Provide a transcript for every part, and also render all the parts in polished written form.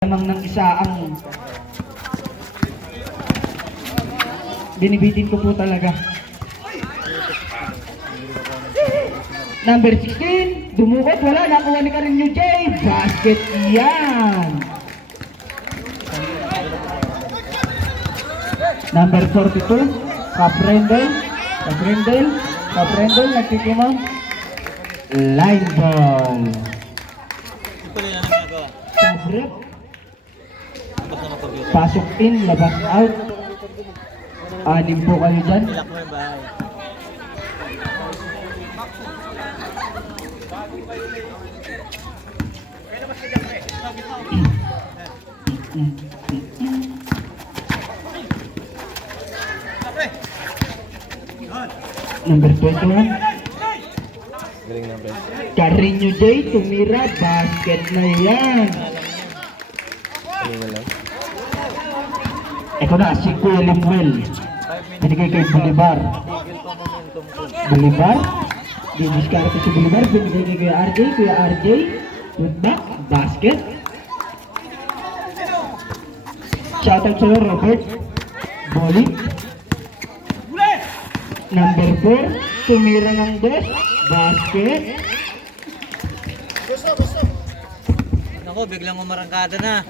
Lamang ng isa ang binibitin ko po talaga. Number 16, dumukot, wala, nakuha ni Karin New Jay, basket yan. Number 42, Kaprendel, nagtitimang, line ball. Sabrep, pasok in, labas out. Anim po kayo dyan. Number 21, Carreño J, tumira, basket na yan. Ito na, si Kuya Limuel. Binigay kay Bolivar. Didiskarte si Bolivar, binigay kay Kuya RJ, putback, basket. Shoutout sa'yo, Robert. Boli. Number 4, tumira ng dos, basket. Ako, biglang umarangkada na.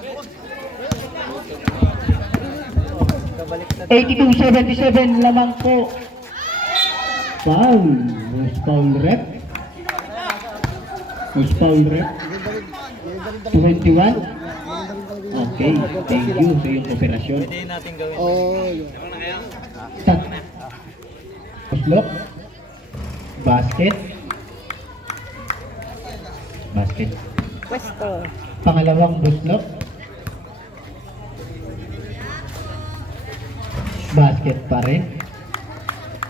82-77 lamang po. Foul. Was foul rep. 21. Okay, thank you sa iyong operasyon. Pwede natin gawin. Puslok. Basket. Pwesto. Pangalawang buslok. Basket pa rin.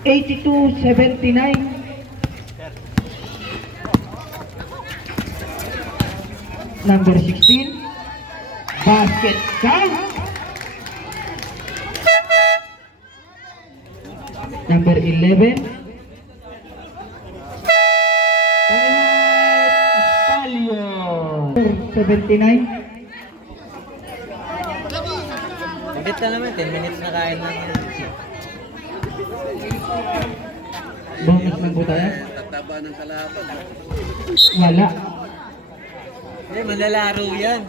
82-79. Number 16. Basket count. Number 11. Palio. 79. Sabit na naman, 10 minutes na kain lang yan. Bonus ng butayan? Tataba ng kalaban. Wala. Hindi, malalaro yan.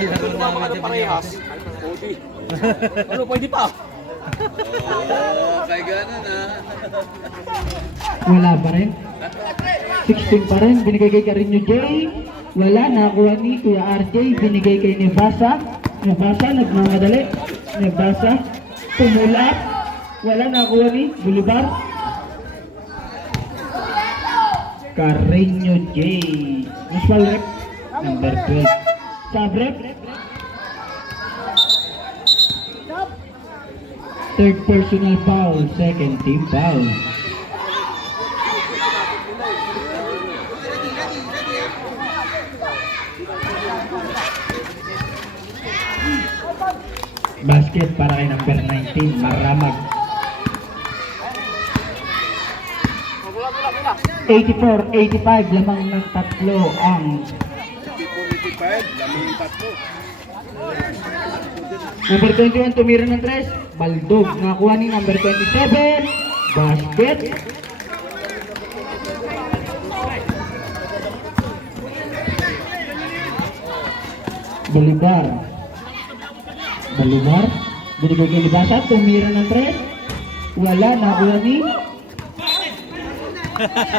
Malalaro naman din parehas. Ano, pwede pa? Oo, kay gana na. Wala pa rin. 16 pa rin. Binigay kay Carreño J. Wala. Nakuha ni Kuya RJ. Binigay kay Nebasa. Nagmamadali. Nebasa. Tumula. Wala. Nakuha ni Bolivar. Carreño J. Muspal rep. Number 12. Sabrep. Third personal foul. Second team foul. Basket para kay number 19, Maramag. 84-85, lamang ng tatlo ang 84-85, lamang yung tatlo. number 21, tumira ng 3, Baldog. Nakuha ni number 27, basket. Bolivar. Binigay kay Libasa, tumira ng 3. Wala, nakuha ni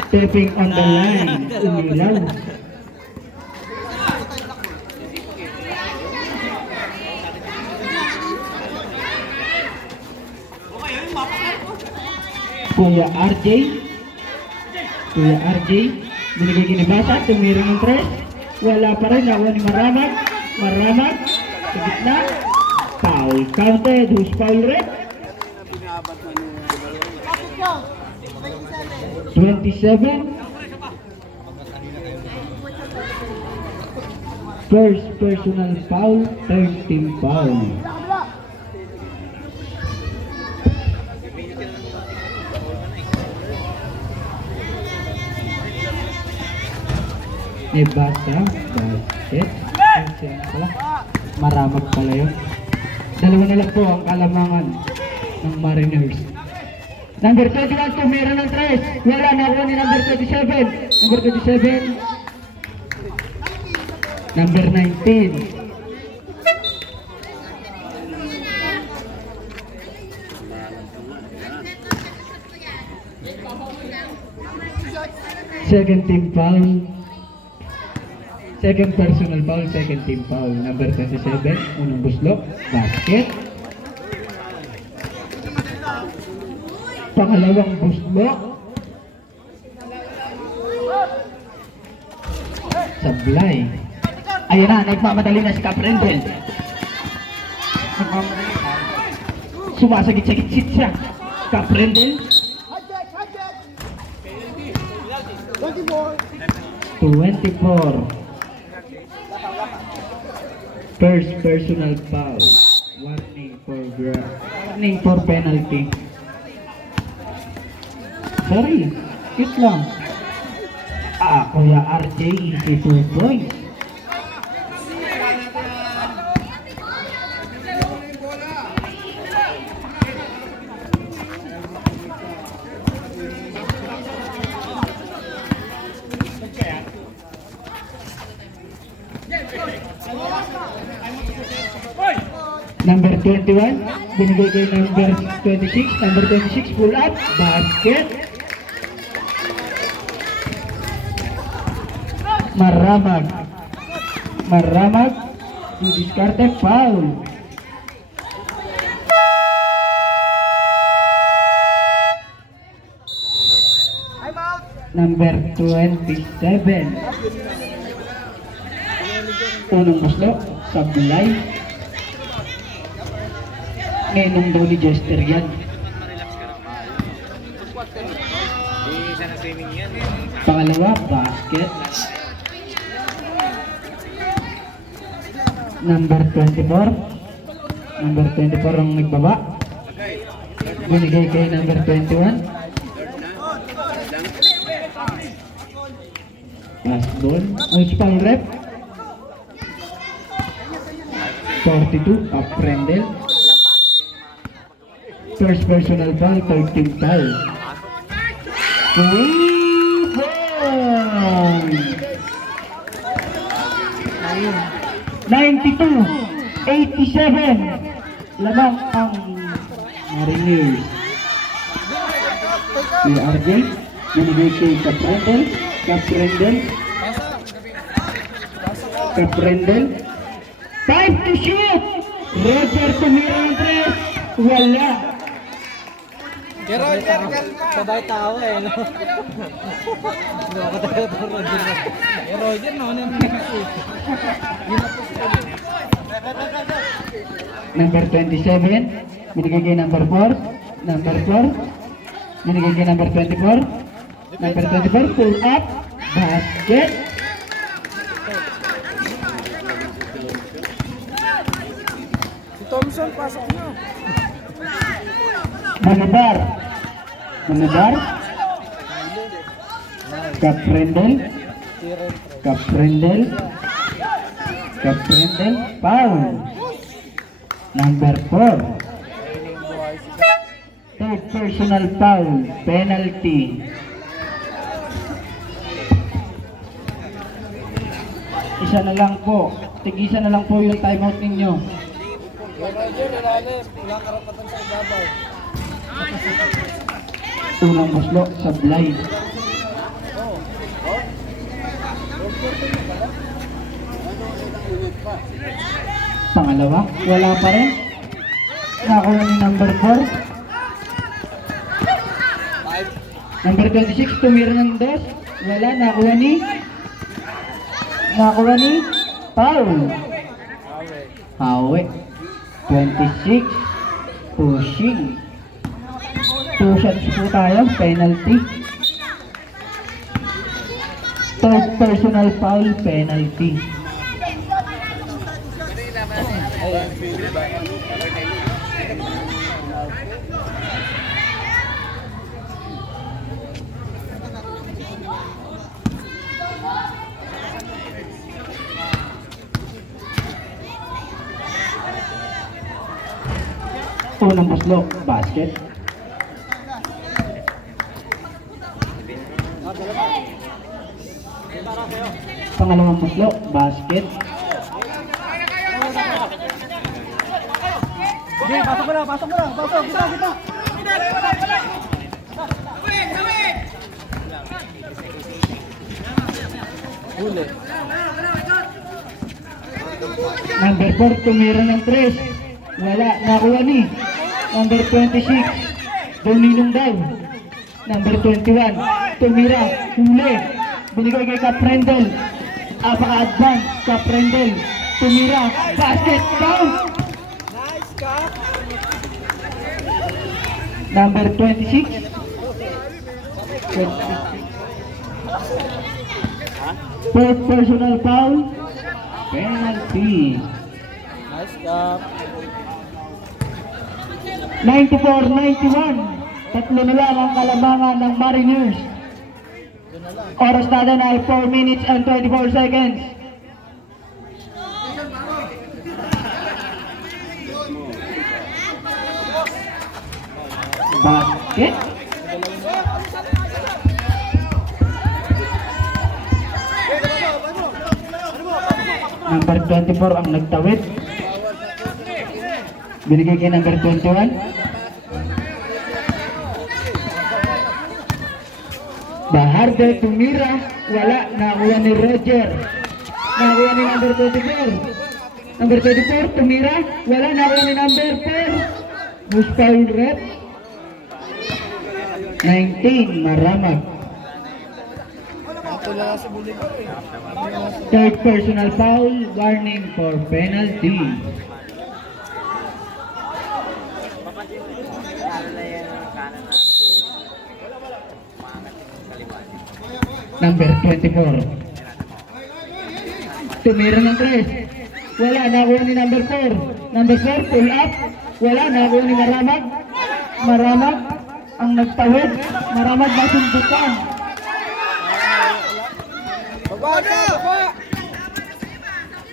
stepping on the line. Umilaw. Kuya RJ, binigay kay Libasa, tumira ng 3. Wala pa rin, nakuha ni Maramag, sa gitna. Foul counted. Who's foul rep? 27. First personal foul, third team foul. Nebasa basket. si ano pala? Maramag pala yun. Dalawa na lang po ang kalamangan ng Mariners. Number 21, tumira ng 3. Wala, nakuha ni number 27. Number 27. Number 19. Second team foul. Second personal foul, second team foul. Number 27, unang buslok, basket. Pangalawang buslok. Sablay. Ayun na, nagmamadali na si Caprendel. Nagmamadali na. Sumasagit-sagit siya. Caprendel. 24. First personal foul. Warning for penalty. Sorry, cute lang. Kuya RJ, easy 2 points. Number 21, binigay kay number 26. Number 26, pull up, basket. Maramag, didiskarte, foul. Number 27. Unang buslo, Sablay. Ngayon daw ni Jester yan. Pangalawa, basket. Number 24. Number 24 ang nagbaba. Binigay kay number 21. Last ball. Ang foul rep. 42, Aprendel. First personal foul, third team foul. 3 points. 92, 87. Lamang ang Mariners. Si RJ, binigay kay Caprendel. 5 to shoot. Roger tumira ng 3. Wala. Sabay tawa eh, no? Hindi ako talaga ito, Roger. Roger, no? Number 27, binigay kay number 4. Number 4, binigay kay number 24. Number 24, pull up, basket. Si Thompson, pasok nyo. Manabar. Caprendel. Foul. Number 4. Third personal foul. Penalty. Isa na lang po. Tig-isa na lang po yung timeout ninyo. Unang buslo, Sablay. Pangalawa, wala pa rin. Nakuha ni number 4. Number 26, tumira ng 2. Wala, nakuha ni Paul. Hawe. 26. Pushing. 2 shots po tayo, penalty. Third personal foul, penalty. Unang paslo, basket. Pangalawang paslo, basket. Sige, pasok mo lang, pasok mo lang. Pasok, kita. Huli. Number 4, tumira ng 3. Wala, nakuha ni. Number 26, Doninong daw. Number 21, tumira, huli. Binigay kay Caprendel. Apaka-advance, Caprendel. Tumira, basket, count. Nice, Cap. Number 26. Fourth personal foul. Penalty. Nice, Cap. 94-91. Tatlo na lang ang kalamangan ng Mariners. Oras natin ay 4 minutes and 24 seconds. Basket. Number 24 ang nagtawid. Binigay kay number 21. Baharde tumira, wala, nakuha ni Roger. Nakuha ni number 24. Number 24 tumira, wala, nakuha ni number 4. Bus foul rep. 19, Maramag. Third personal foul, warning for penalty. Number 24. Tumira ng 3. Wala, nakuha ni number 4. Number 4, pull up. Wala, nakuha ni Maramag. Maramag ang nagtawid. Maramag nasundukan.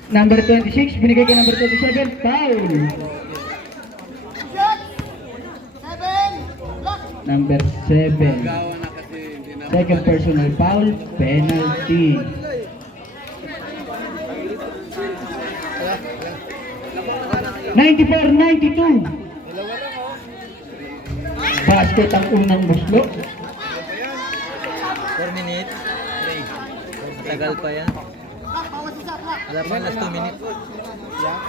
Number 26, binigay kay number 27, foul. Number 7. Gawa na kasi hindi na. Second personal foul, penalty. (94-92). Basket ang unang buslo. 4 minutes. Matagal pa yan. Wala pa last 2 minutes.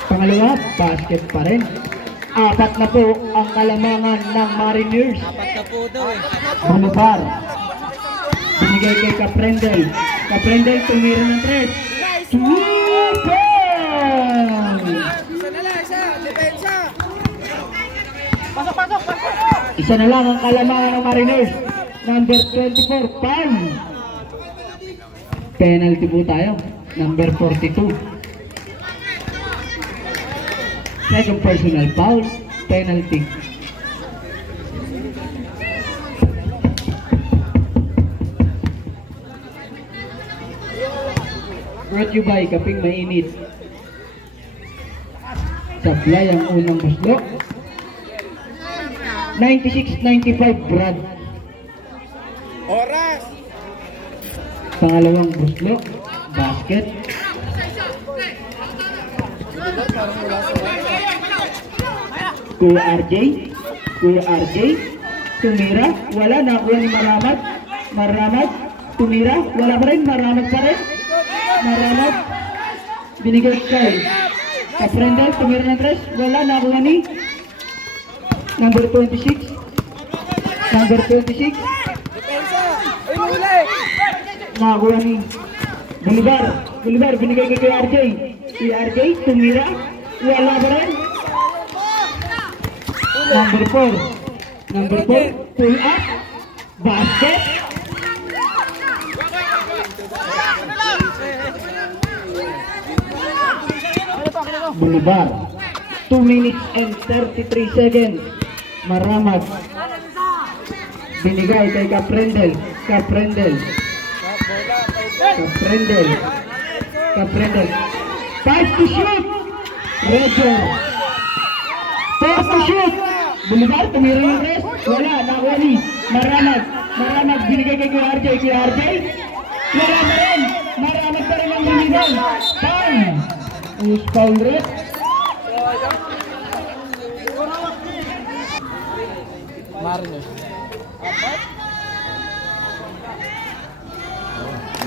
Pangalawa, basket pa rin. 4 na po ang kalamangan ng Mariners. 4 na po daw eh. Bulubar. Binigay kay Caprendel. Caprendel tumira ng 3. Super! Isa na lang ang kalamangan ng Mariners. Number 24, foul. Penalty po tayo. Number 42. Second personal foul, penalty. Brought you by Kaping Mainit. Supply ang unang buslo. 96-95 Brad. Oras! Pangalawang buslo, basket. Kuya RJ, tumira, wala, nakuha ni Maramag. Maramag, tumira, wala pa rin, Maramag pa rin. Maramag, binigay kay Caprendel, tumira ng 3, wala, nakuha ni number 26. Number 26. Nakakuha ni Bolivar, binigay kay RJ. Si RJ, tumira, wala pa rin. Number 4, pull up, basket. Bolivar, 2 minutes and 33 seconds. Maramag, binigay kay Caprendel. Caprendel, 5 to shoot. Roger, 4 to shoot. Bolivar, tumira yung rest. Wala, nakuha ni Maramag. Maramag, binigay kay Kuya RJ. Kuya RJ, wala na rin. Maramag pa rin ang lumigaw. Foul. Is foul rin. Mariners.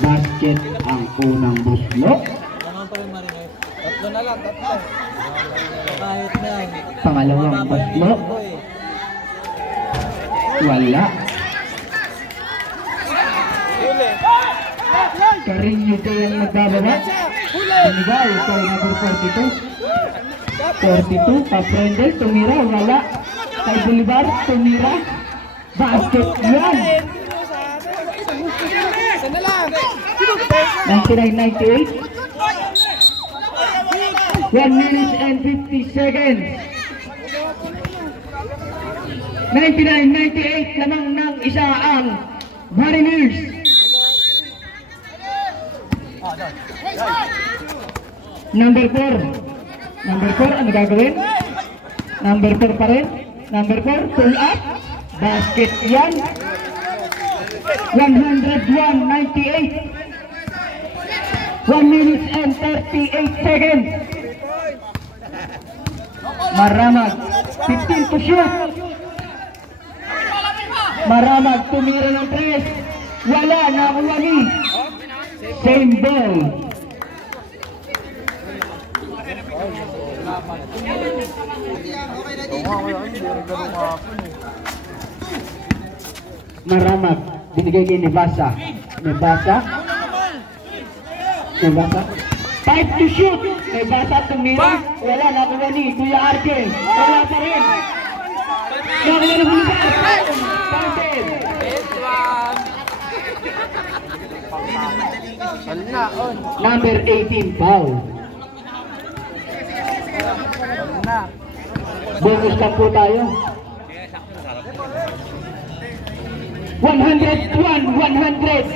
Basket ang unang buslok. Naman pa rin Mariners. Tatlo na lang, tatlo. Kahit na. Pangalawang buslok. Wala. Carino Day ang magbababa. Binigay kay number 42. 42, Paprendel, tumira, wala. Kay Bolivar, tumira. Basket yan. 99-98. 1 minute and 50 seconds. 99-98, lamang ng isa ang Mariners. Number 4. Number 4, ano gagawin? Number 4 pa rin. Number 4, pull up. Basket yan. 101-98. 1 minute and 38 seconds. Maramag, 15 to shoot. Maramag, tumira ng 3. Wala, nakuha ni. Same ball. Maramag, binigay kay Nibasa. Nibasa. 5 to shoot. Nibasa, tumira. Wala, nakuha ni Kuya RJ. Wala pa rin. Nakuha ni Bolivar. Fountain. Number 18, foul. Bonus ka po tayo. 101-100.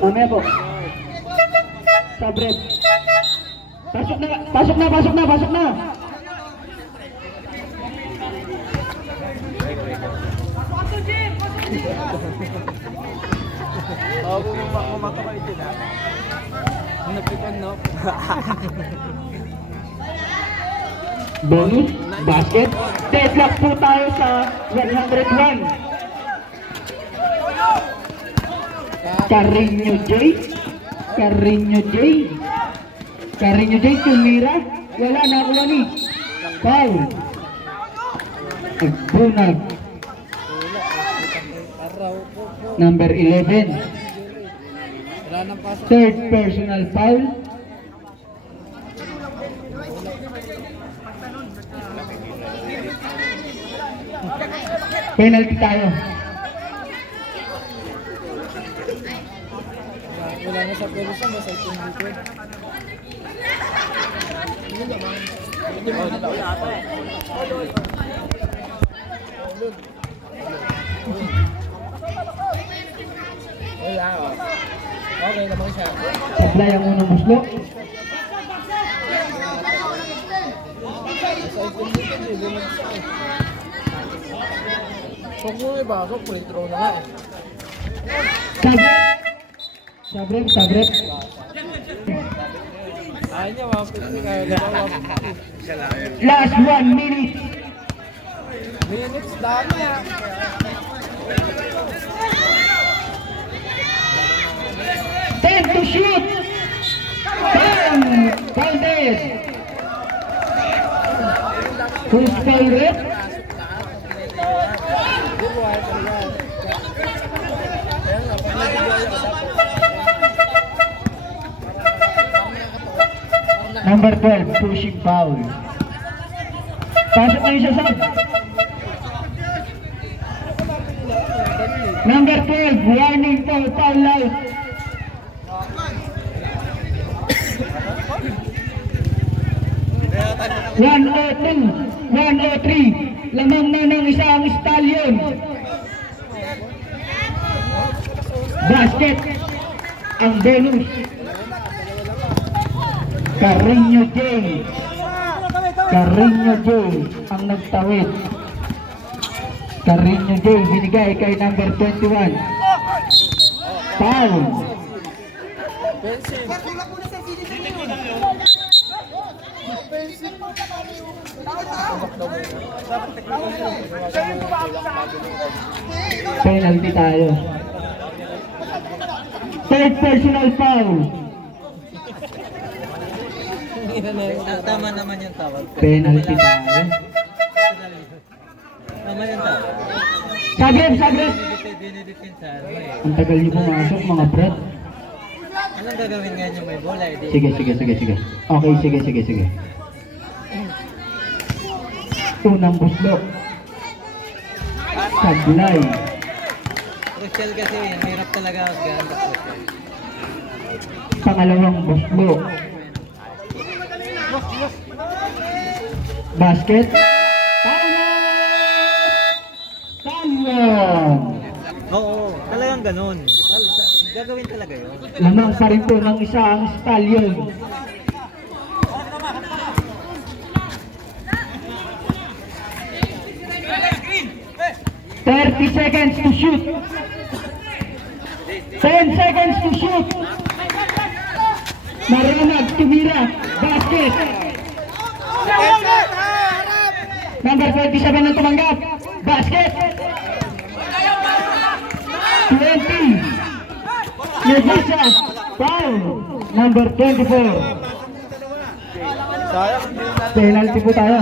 Mamaya po. Sabret. Pasok na, pasok na, pasok na, pasok na. Ako kumaka kayo din ha. Napitan no? Bonus, basket. Deadlock po tayo sa 101. Carino J. Carino J. Carino J. Tumira. Wala, nakuha ni. Foul. Agbunag. Number 11. Wala nang pasok. Third personal foul. Penalty tayo. Wala na sa pwelusan, basta ito yung likod. Wala oh. Okay naman siya. Supply ang unang muslo. Sa ito yung likod eh, bumagsak eh. Kung mo ibasok, free throw na nga eh. Sabret. Sabret, sabret. Ayaw niya, 150 kaya gano'n 150. Last 1 minute. Minutes, dami ah. Time to shoot. Bam! Counted. Who's favorite? Hindi mo ayaw talaga. Kaya nga, pag nagigaya ka dapat. Number 12, pushing foul. Pasok na yung sasab. Number 12, warning foul, foul out. One o two, 103, lamang na ng isang stallion. Basket, ang bonus. Carino J. Carino J ang nagtawid. Carino J binigay kay number 21. Foul. Penalty tayo. Third personal foul. Tama naman yung tawag. Penalty tayo. Tama yung tawag. Saglit, saglit. Dinidipinsan mo eh. Ang tagal niyo pumasok mga brad. Anong gagawin nga niyo may bola eh? Sige. Okay, sige. Unang buslok. Sablay. Crucial kasi yun. Hirap talaga ang ganda crucial. Pangalawang buslok. Basket. Talon! Oo, talagang ganun. Gagawin talaga yun. Lamang pa rin po ng isang stallion. "30 seconds to shoot. 10 seconds to shoot. Maramag, tumira. Basket. Number 27 ang tumanggap. Basket. 20. Negosya. Foul. Number 24. Penalty po tayo.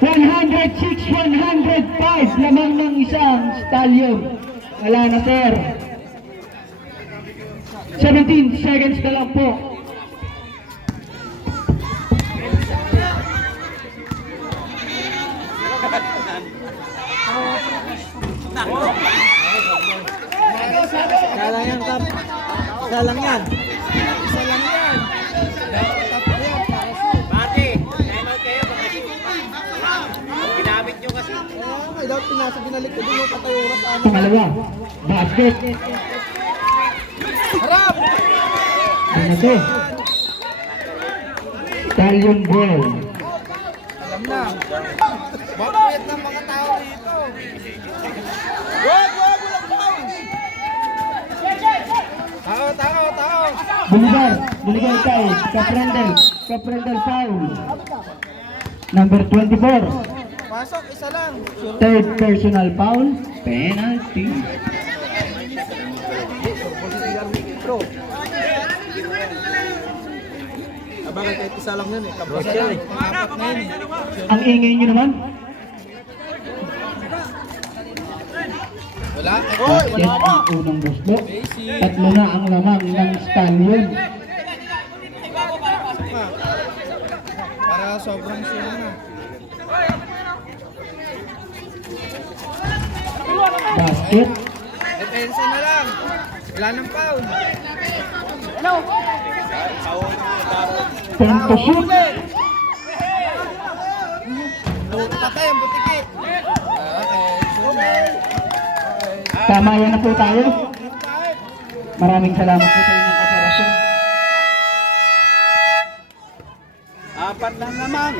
106, 105. Lamang ng isang stallion. Wala na, sir. 17 seconds na lang po. Salang yan, Kap. Salang yan. Pati, time out kayo. Ginamit nyo kasi. Dapat pinasa binalik ko din yung patay oras. Pangalawa. Basket. Harap! Ano to? Stallion ball. Alam na. Bakit ng mga tao dito? Wag! Walang foul! Tao! Binigay kay Caprendel foul. Number 24. Pasok, isa lang. Third personal foul. Penalty. Bro. Bakit kahit isa lang yun eh. Kapasa lang. Apat na yun eh. Ang ingay nyo naman. Wala? Basket ang unang buslo. Tatlo na ang lamang ng stallion. Para sobrang sure na. Basket. Depensa na lang. Wala nang foul. Time to shoot. Patay ang butiki. Okay. Tama yan na po tayo. Maraming salamat po sa inyong kooperasyon. Apat lang naman.